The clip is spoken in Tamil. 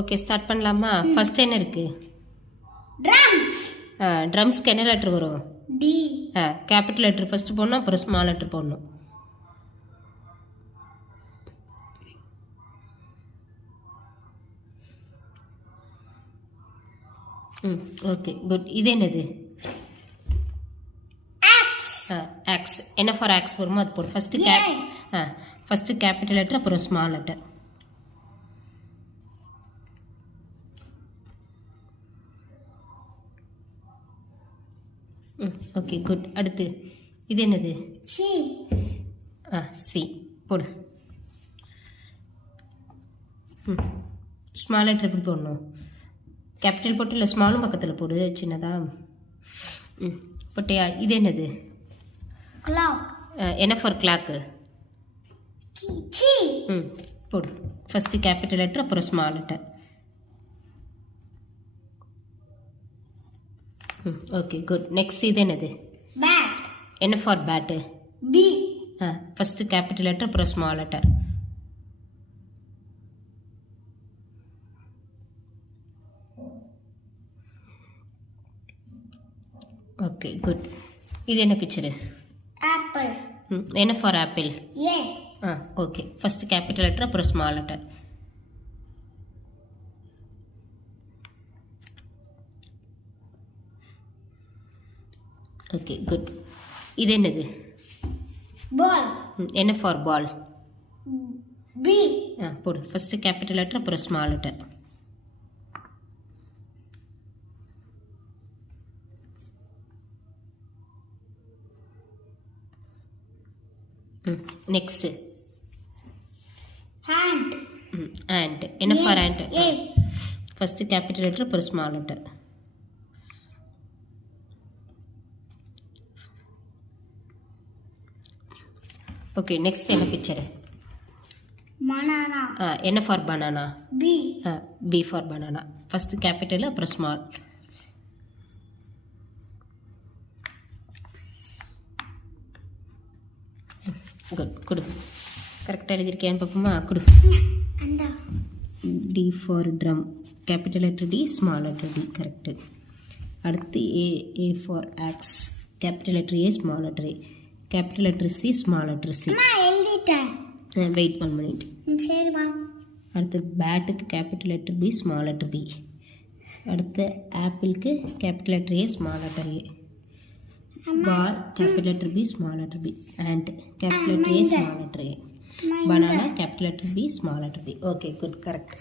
ஓகே ஸ்டார்ட் பண்ணலாமா? ஃபர்ஸ்ட் என்ன இருக்கு? ட்ரம்ஸ். ட்ரம்ஸ்க்கு என்ன லெட்டர் வரும்? டி. கேபிட்டல் லெட்டர் ஃபர்ஸ்ட் போடணும், அப்புறம் ஸ்மால் லெட்டர் போடணும். Okay good. இது என்னது? ஆக்ஸ். என்ன ஃபார் ஆக்ஸ் வருமோ அது போடும். ஃபர்ஸ்ட் கேபிட்டல் லெட்டர், அப்புறம் ஸ்மால் லெட்டர். Okay good. அடுத்து இது என்னது? சி. சி போடு. ஸ்மால் லெட்டர் எப்படி போடணும்? கேபிட்டல் போட்டு இல்லை ஸ்மாலும் பக்கத்தில் போடு, சின்னதா. போட்டியா? இது என்னது? கிளாக். என்ன ஃபார் கிளாக்கு? சி. போடு. ஃபர்ஸ்ட் கேபிட்டல் லெட்டர், அப்புறம் small letter. Okay good. Next இது என்னது? பேட். என்ன for bat? B. First capital letter, அப்புறம் ஸ்மால் லெட்டர். Okay good. இது என்ன பிக்சரு? ஆப்பிள். என்ன for apple? A. Okay first capital letter, அப்புறம் ஸ்மால் லெட்டர். Okay good. இது என்னது? பால். என்ன ஃபார் பால்? பி. போடு. ஃபர்ஸ்ட் கேபிட்டல் லெட்டர், அப்புறம் small letter. Next hand. Ant. என்ன for ant? A. First capital letter, அப்புறம் ஸ்மால் லெட்டர். ஓகே நெக்ஸ்ட் என்ன பிக்சர்? பனானா. என்ன for banana? B. B for banana. First capital, அப்புறம் ஸ்மால். குட். கொடு. கரெக்டாக எழுதியிருக்கேன்னு பார்ப்போமா? கொடு. அந்த D for drum. Capital letter D, small letter D. Correct. அடுத்து A. A for ox. Capital letter A, small letter A. Capital letter C, small letter C. நான் எழுதிட்டேன். Wait 1 minute. சரிம்மா. அடுத்து பேட்டுக்கு capital letter B, small letter B. அடுத்து ஆப்பிளுக்கு capital letter A, small letter A. Ball capital letter B, small letter B. And capital letter A, small letter A. Banana capital letter B, small letter B. Okay good. Correct.